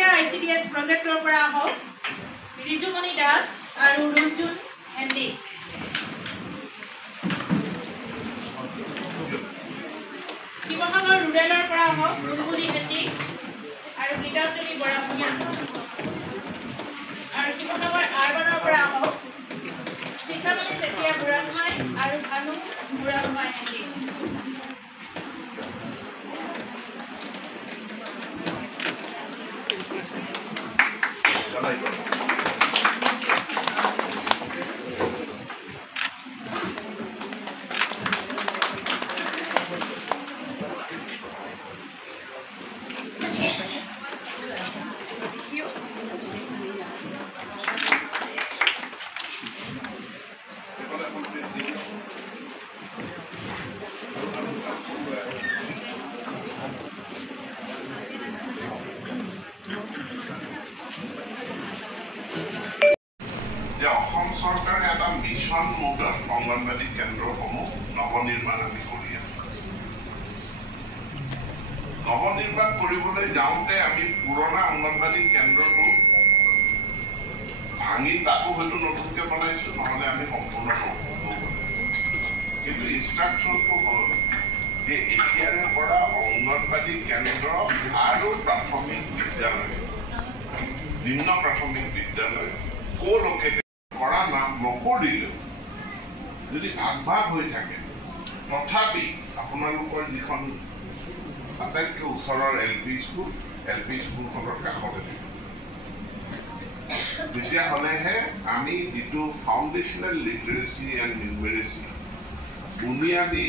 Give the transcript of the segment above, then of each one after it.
মহিলা ICDS প্ৰজেক্টৰ পৰা আহক ৰিজুমণি দাস আৰু ৰুণজুন হেন্দি। শিৱসাগৰ ৰুৰেলৰ পৰা আহক বুলবুলি হেন্দি আৰু গীতাঞ্জলি বৰাভূঞা। আৰু শিৱসাগৰ আৰবানৰ পৰা আহক শিখামণি চেতিয়া বুঢ়াগোহাঁই আৰু ভানু বুঢ়াগোহাঁই হেন্দি। চৰকাৰে এটা মিছন মোডত অংগনবাড়ী কেন্দ্ৰসমূহ নৱনিৰ্মাণ আমি কৰি আছো। নৱনিৰ্মাণ কৰিবলৈ যাওঁতে আমি পুৰণা অংগনবাড়ী কেন্দ্ৰটো ভাঙি তাকো হয়তো নতুনকৈ বনাইছো, নহ'লে আমি সম্পূৰ্ণ কিন্তু ইনষ্ট্ৰাকশ্যনটো হ'ল যে এতিয়াৰে পৰা অংগনবাড়ী কেন্দ্ৰ আৰু প্ৰাথমিক বিদ্যালয়, নিম্ন প্ৰাথমিক বিদ্যালয় ক'লৈকে কৰা নাম নকৰিলেও যদি ভাগ ভাগ হৈ থাকে, তথাপি আপোনালোকৰ যিখন আটাইতকৈ ওচৰৰ LP স্কুলখনৰ কাষতে দিব। তেতিয়াহ'লেহে আমি যিটো ফাউণ্ডেশ্যনেল লিটাৰেচি এণ্ড নিউমেৰেচি, বুনিয়াদী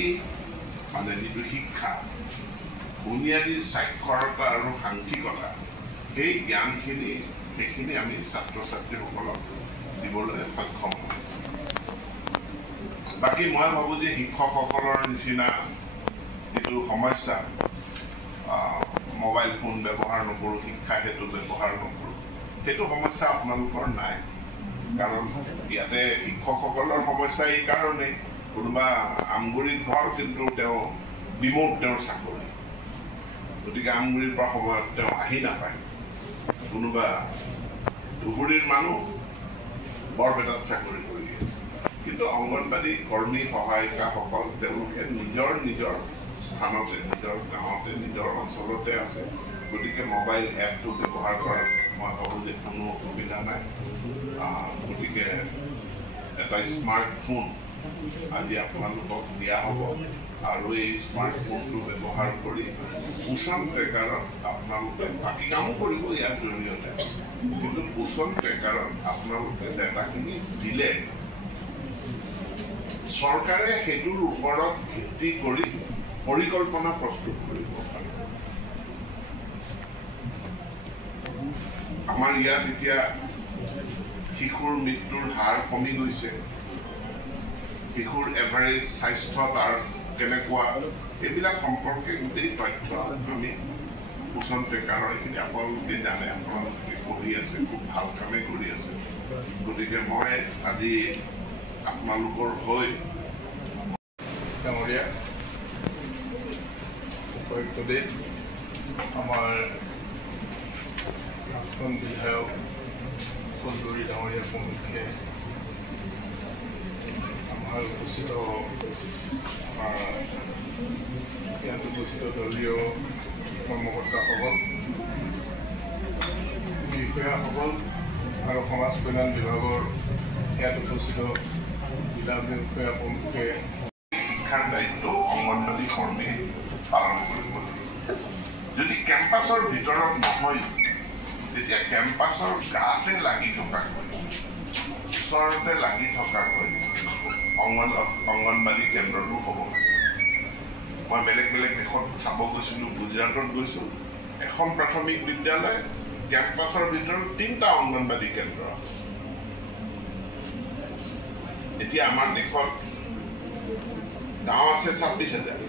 মানে যিটো শিক্ষা, বুনিয়াদী সাক্ষৰতা আৰু সাংখ্যিকতা, সেই জ্ঞানখিনি সেইখিনি আমি ছাত্ৰ ছাত্ৰীসকলক দিবলৈ সক্ষম হয়। বাকী মই ভাবোঁ যে শিক্ষকসকলৰ নিচিনা যিটো সমস্যা, মোবাইল ফোন ব্যৱহাৰ নকৰোঁ, শিক্ষা হেতু ব্যৱহাৰ নকৰোঁ, সেইটো সমস্যা আপোনালোকৰ নাই। কাৰণ ইয়াতে শিক্ষকসকলৰ সমস্যা এই কাৰণেই, কোনোবা আমগুৰিত ঘৰ কিন্তু তেওঁ ডিমৌত তেওঁৰ চাকৰি, গতিকে আমগুৰিৰ পৰা সময়ত তেওঁ আহি নাপায়। কোনোবা ধুবুৰীৰ মানুহ বৰপেটাত চাকৰি কৰি আছে, কিন্তু অংগনবাড়ী কৰ্মী সহায়িকাসকল তেওঁলোকে নিজৰ নিজৰ স্থানতে, নিজৰ গাঁৱতে, নিজৰ অঞ্চলতে আছে। গতিকে মোবাইল এপটো ব্যৱহাৰ কৰাত মই ভাবোঁ যে কোনো অসুবিধা নাই। গতিকে এটা স্মাৰ্টফোন আজি আপোনালোকক দিয়া হ'ব, আৰু এই স্মাৰ্টফোনটো ব্যৱহাৰ কৰি পোষণ ট্ৰেকাৰত আপোনালোকে বাকী কামো কৰিব ইয়াৰ জৰিয়তে, কিন্তু পোষণ ট্ৰেকাৰত আপোনালোকে ডাটাখিনি দিলে চৰকাৰে সেইটোৰ ওপৰত ভিত্তি কৰি পৰিকল্পনা প্ৰস্তুত কৰিব পাৰে। আমাৰ ইয়াত এতিয়া শিশুৰ মৃত্যুৰ হাৰ কমি গৈছে, শিশুৰ এভাৰেজ স্বাস্থ্য তাৰ কেনেকুৱা, এইবিলাক সম্পৰ্কে গোটেই তথ্য আমি পোষণ ট্ৰেকাৰৰ, এইখিনি আপোনালোকে জানে, আপোনালোকে কৰি আছে, খুব ভাল কামে কৰি আছে। গতিকে মই আজি আপোনালোকৰ হৈ ডাঙৰীয়া উপায়ুক্তদে আমাৰ প্ৰাক্তন বিধায়ক চৌধুৰী ডাঙৰীয়া প্ৰমুখ্যে আমাৰ উপস্থিত ইয়াত উপস্থিত দলীয় কৰ্মকৰ্তাসকল, বিষয়াসকল আৰু সমাজ কল্যাণ বিভাগৰ ইয়াত উপস্থিত জিলা বিষয়া প্ৰমুখ্যে শিক্ষাৰ দায়িত্ব অংগনবাড়ী কৰ্মীয়ে পালন কৰিব লাগিব। যদি কেম্পাছৰ ভিতৰত নহয়, তেতিয়া কেম্পাছৰ গাতে লাগি থকাকৈ, ওচৰতে লাগি থকাকৈ অংগনবাড়ী কেন্দ্ৰটো হ'ব লাগে। মই বেলেগ বেলেগ দেশত চাব গৈছিলোঁ, গুজৰাটত গৈছোঁ, এখন প্ৰাথমিক বিদ্যালয়, কেম্পাছৰ ভিতৰত 3টা অংগনবাড়ী কেন্দ্ৰ আছে। এতিয়া আমাৰ দেশত গাঁও আছে 26,000।